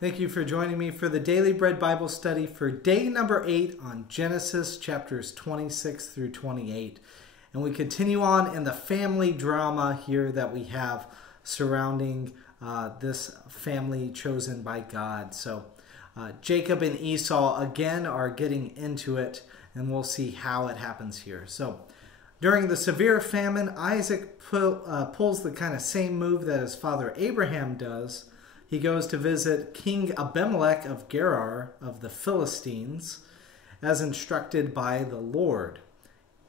Thank you for joining me for the Daily Bread Bible study for day number 8 on Genesis chapters 26 through 28. And we continue on in the family drama here that we have surrounding this family chosen by God. So Jacob and Esau again are getting into it, and we'll see how it happens here. So during the severe famine, Isaac pulls the kind of same move that his father Abraham does. He goes to visit King Abimelech of Gerar of the Philistines, as instructed by the Lord.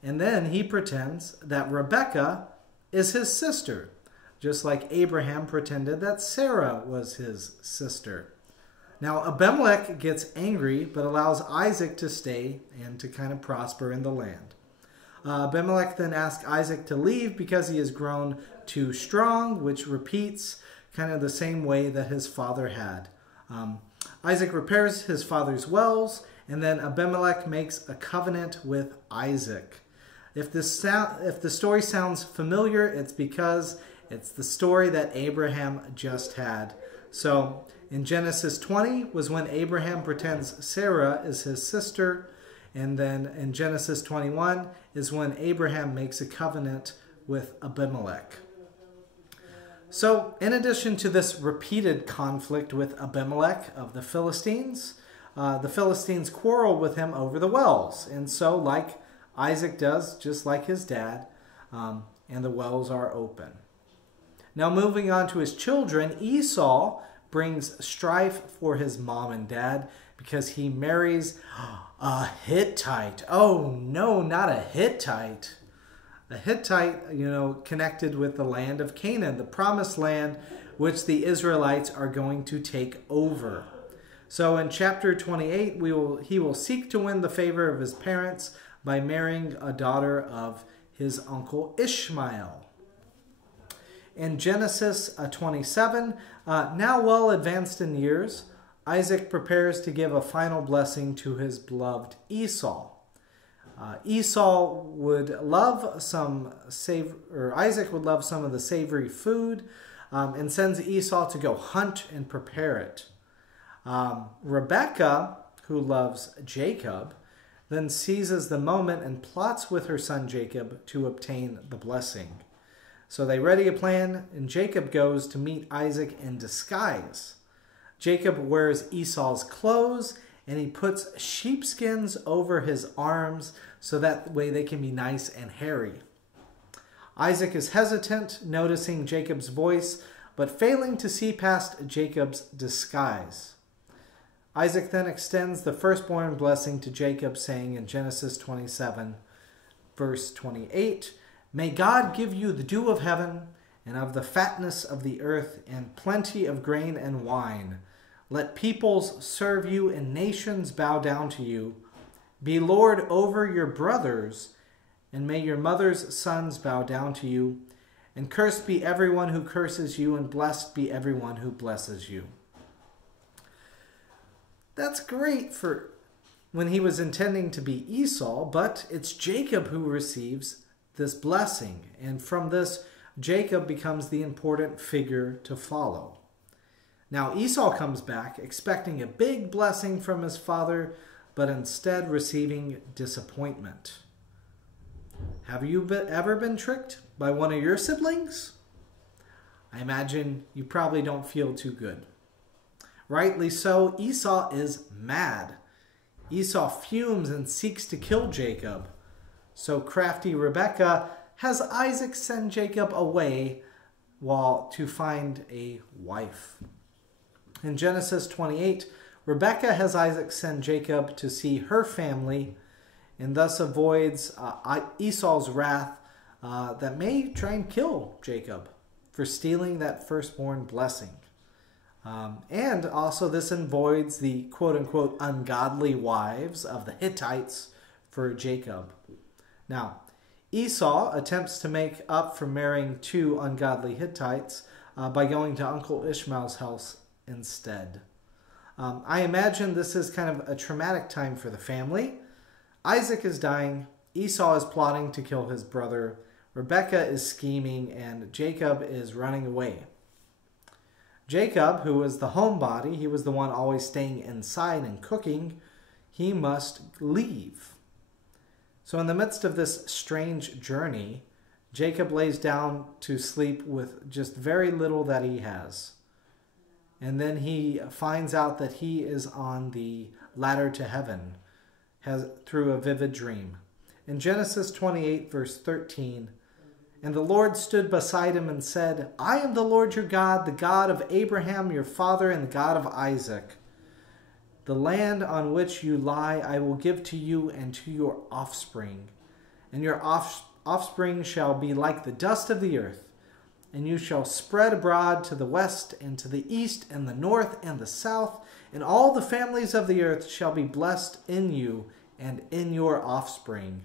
And then he pretends that Rebekah is his sister, just like Abraham pretended that Sarah was his sister. Now Abimelech gets angry, but allows Isaac to stay and to kind of prosper in the land. Abimelech then asks Isaac to leave because he has grown too strong, which repeats kind of the same way that his father had. Isaac repairs his father's wells, and then Abimelech makes a covenant with Isaac. If the story sounds familiar, it's because it's the story that Abraham just had. So in Genesis 20 was when Abraham pretends Sarah is his sister, and then in Genesis 21 is when Abraham makes a covenant with Abimelech. So, in addition to this repeated conflict with Abimelech of the Philistines quarrel with him over the wells. And so, like Isaac does, just like his dad, and the wells are open. Now, moving on to his children, Esau brings strife for his mom and dad because he marries a Hittite. Oh, no, not a Hittite. A Hittite, connected with the land of Canaan, the promised land which the Israelites are going to take over. So in chapter 28, he will seek to win the favor of his parents by marrying a daughter of his uncle Ishmael. In Genesis 27, now well advanced in years, Isaac prepares to give a final blessing to his beloved Esau. Esau would love Isaac would love some of the savory food, and sends Esau to go hunt and prepare it. Rebekah, who loves Jacob, then seizes the moment and plots with her son Jacob to obtain the blessing. So they ready a plan, and Jacob goes to meet Isaac in disguise. Jacob wears Esau's clothes, and he puts sheepskins over his arms so that way they can be nice and hairy. Isaac is hesitant, noticing Jacob's voice, but failing to see past Jacob's disguise. Isaac then extends the firstborn blessing to Jacob, saying in Genesis 27, verse 28, "May God give you the dew of heaven and of the fatness of the earth and plenty of grain and wine. Let peoples serve you and nations bow down to you. Be Lord over your brothers, and may your mother's sons bow down to you. And cursed be everyone who curses you, and blessed be everyone who blesses you." That's great for when he was intending to be Esau, but it's Jacob who receives this blessing. And from this, Jacob becomes the important figure to follow. Now Esau comes back expecting a big blessing from his father, but instead receiving disappointment. Have you ever been tricked by one of your siblings? I imagine you probably don't feel too good. Rightly so, Esau is mad. Esau fumes and seeks to kill Jacob. So crafty Rebekah has Isaac send Jacob away to find a wife. In Genesis 28, Rebekah has Isaac send Jacob to see her family, and thus avoids Esau's wrath that may try and kill Jacob for stealing that firstborn blessing. And also this avoids the quote-unquote ungodly wives of the Hittites for Jacob. Now, Esau attempts to make up for marrying two ungodly Hittites by going to Uncle Ishmael's house instead. I imagine this is kind of a traumatic time for the family. Isaac is dying, Esau is plotting to kill his brother, Rebekah is scheming, and Jacob is running away. Jacob, who was the homebody, he was the one always staying inside and cooking, he must leave. So in the midst of this strange journey, Jacob lays down to sleep with just very little that he has. And then he finds out that he is on the ladder to heaven through a vivid dream. In Genesis 28, verse 13, "And the Lord stood beside him and said, I am the Lord your God, the God of Abraham your father, and the God of Isaac. The land on which you lie I will give to you and to your offspring. And your offspring shall be like the dust of the earth. And you shall spread abroad to the west and to the east and the north and the south. And all the families of the earth shall be blessed in you and in your offspring.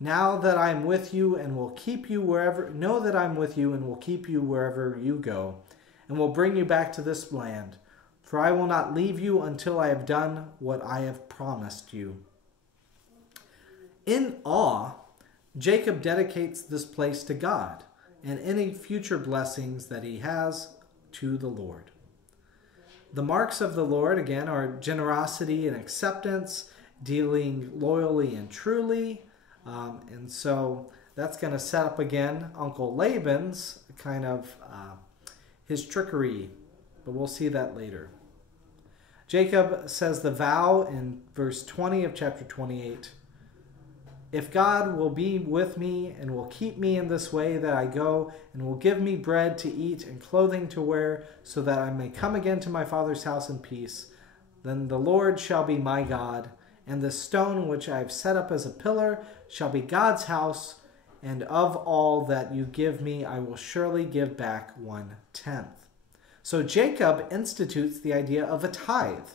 Now that I am with you and will keep you wherever, know that I am with you and will keep you wherever you go, and will bring you back to this land. For I will not leave you until I have done what I have promised you." In awe, Jacob dedicates this place to God and any future blessings that he has to the Lord. The marks of the Lord, again, are generosity and acceptance, dealing loyally and truly. And so that's going to set up again Uncle Laban's kind of his trickery, but we'll see that later. Jacob says the vow in verse 20 of chapter 28. "If God will be with me and will keep me in this way that I go, and will give me bread to eat and clothing to wear, so that I may come again to my father's house in peace, then the Lord shall be my God, and the stone which I have set up as a pillar shall be God's house, and of all that you give me I will surely give back 1/10. So Jacob institutes the idea of a tithe,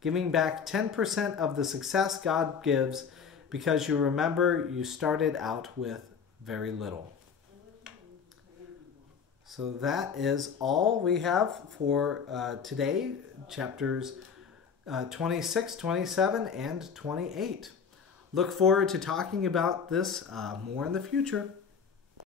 giving back 10% of the success God gives, because you remember you started out with very little. So that is all we have for today, chapters 26, 27, and 28. Look forward to talking about this more in the future.